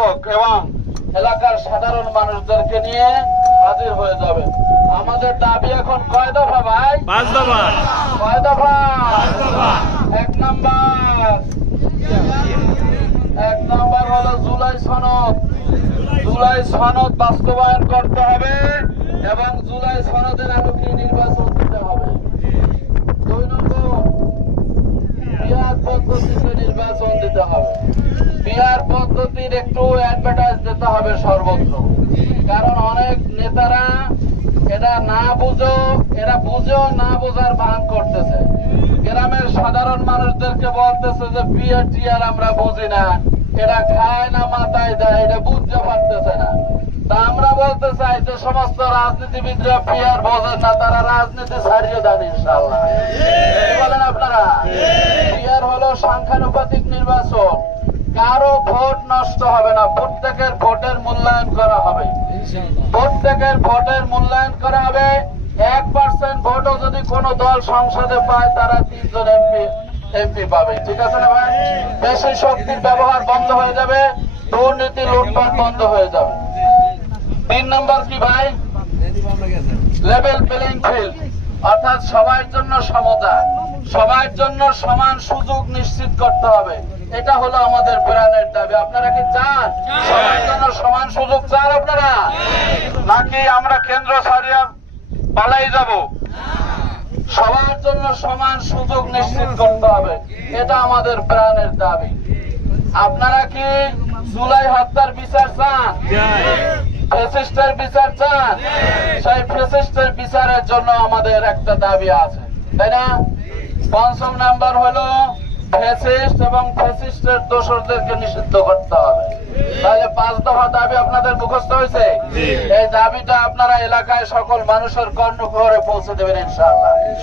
অভিভাবক এবং এলাকার সাধারণ মানুষদেরকে নিয়ে হাজির হয়ে যাবে। আমাদের দাবি এখন কয় দফা ভাই? 5 দফা। কয় দফা? 5 দফা। 1 নাম্বার হলো জুলাই সনদ। জুলাই সনদ বাস্তবায়ন করতে হবে এবং জুলাই সনদের আলোকে নির্বাচন দিতে হবে। 2 নম্বর, বিহার পদ্ধতিতে নির্বাচন দিতে হবে। বিহার পদ্ধতির একটু অ্যাডভার্টাইজ দিতে হবে সর্বত্র, কারণ অনেক নেতারা এটা না বুঝো, এরা বুঝেও না বোঝার ভান করতেছে। গ্রামের সাধারণ মানুষদেরকে বলতেছে যে বিহার টিয়ার আমরা বুঝি না, এটা খায় না মাথায় দেয়, এটা বুঝতে পারতেছে না। তা আমরা বলতে চাই যে সমস্ত রাজনীতিবিদরা বিহার বোঝেন না, তারা রাজনীতি ছাড়িয়ে দেন ইনশাআল্লাহ। কি বলেন আপনারা? বিহার হলো সংখ্যানুপাতিক নির্বাচন, কারো ভোট নষ্ট হবে না, প্রত্যেকের ভোটের মূল্যায়ন করা হবে। প্রত্যেকের ভোটের মূল্যায়ন করা হবে। 1% ভোটও যদি কোন দল সংসদে পায়, তারা 3 জন এমপি পাবে। ঠিক আছে না ভাই? বেশি শক্তির ব্যবহার বন্ধ হয়ে যাবে, দুর্নীতি লুটপাট বন্ধ হয়ে যাবে। 3 নম্বর কি ভাই? লেভেল প্লেইং ফিল্ড, অর্থাৎ সবার জন্য সমতা, সবার জন্য সমান সুযোগ নিশ্চিত করতে হবে। এটা হলো আমাদের প্রাণের দাবি। আপনারা কি চান সবার জন্য সমান সুযোগ চান আপনারা, নাকি আমরা কেন্দ্র ছাড়িয়ে পালাই যাব? সবার জন্য সমান সুযোগ নিশ্চিত করতে হবে, এটা আমাদের প্রাণের দাবি। আপনারা কি জুলাই হত্যার বিচার চান? ফ্যাসিস্টের বিচার চান? সেই ফ্যাসিস্টের বিচারের জন্য আমাদের একটা দাবি আছে, তাই না? 5 নাম্বার হলো ফ্যাসিস্ট এবং ফ্যাসিস্টের দোষরদেরকে নিষিদ্ধ করতে হবে। তাহলে 5 দফা দাবি আপনাদের মুখস্থ হয়েছে। এই দাবিটা আপনারা এলাকায় সকল মানুষের কর্ণকুহরে পৌঁছে দেবেন ইনশাআল্লাহ।